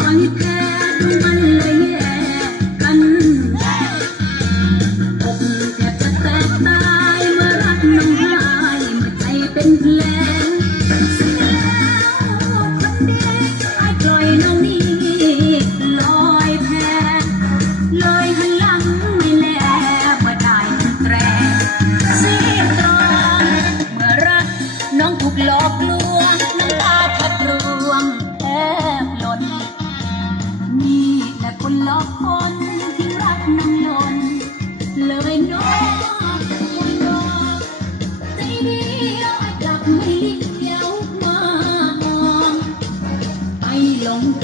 让你。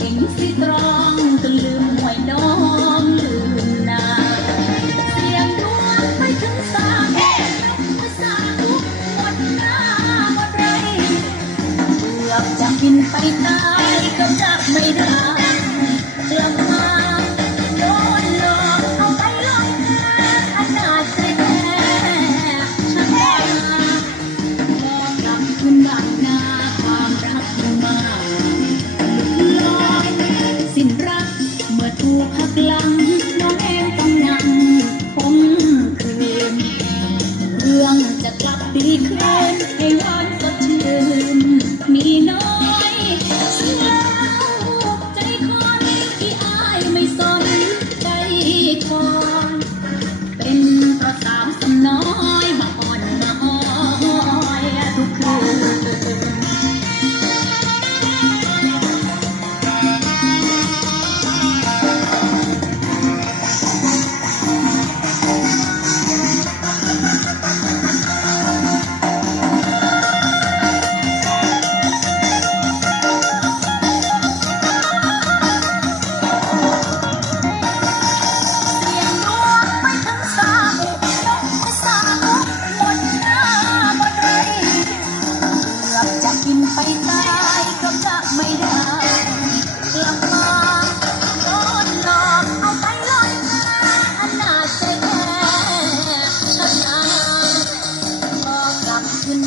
ก่งสิตรองจนลืมหวยน้องลืมนาเสียงดวงไปถึงสามแห่สามทุกหมดหน้าหมดไรเกืบจะกินไปตายก็จับไม่ได้ you want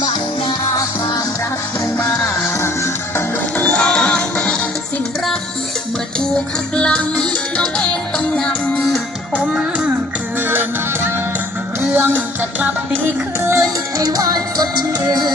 วัดนาความรักสิรักเมื่อถูกหักหลังน้องเองต้องนำคมคืนเรื่องจะกลับดีคืนให้วันสดชื่น